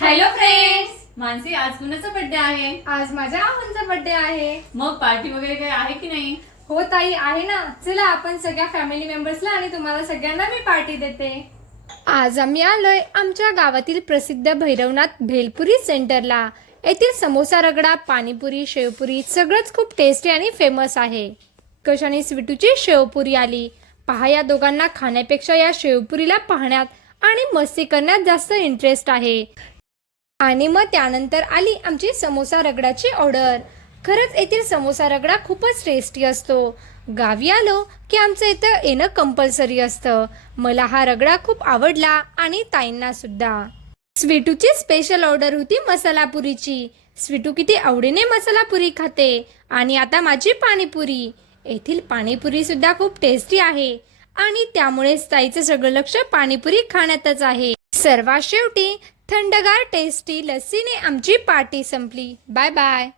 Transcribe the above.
Hello friends, Mansi आज कुणाचा birthday आहे? आज माझ्या आहोंचा बर्थडे आहे. मग पार्टी वगैरे काही आहे की नाही? हो ताई, आहे ना. चला आपण सगळ्या फॅमिली मेंबर्सला आणि तुम्हाला सगळ्यांना मी पार्टी देते. आज आम्ही आलोय आमच्या गावातील प्रसिद्ध भैरवनाथ भेलपुरी सेंटरला. येथील समोसा, रगडा, पाणीपुरी, शेवपुरी सगळंच खूप टेस्टी आणि फेमस आहे. कशाने स्वीटूची शेवपुरी आली. पहा, या दोघांना खाण्यापेक्षा या शेवपुरीला पाहण्यात आणि मस्ती करण्यात जास्त इंटरेस्ट आहे. आणि मग त्यानंतर आली आमची समोसा रगडाची ऑर्डर. खरंच येथील समोसा रगडा खूपच टेस्टी असतो. गावी आलो की आमचं इथं येणं कंपल्सरी असतं. मला हा रगडा खूप आवडला आणि ताईंना सुद्धा. स्वीटूची स्पेशल ऑर्डर होती मसाला पुरीची. स्वीटू किती आवडीने मसाला पुरी खाते. आणि आता माझी पाणीपुरी. येथील पाणीपुरी सुद्धा खूप टेस्टी आहे आणि त्यामुळेच ताईचं सगळं लक्ष पाणीपुरी खाण्यातच आहे. सर्वात शेवटी थंडगार टेस्टी लस्सीने आमची पार्टी संपली. Bye bye.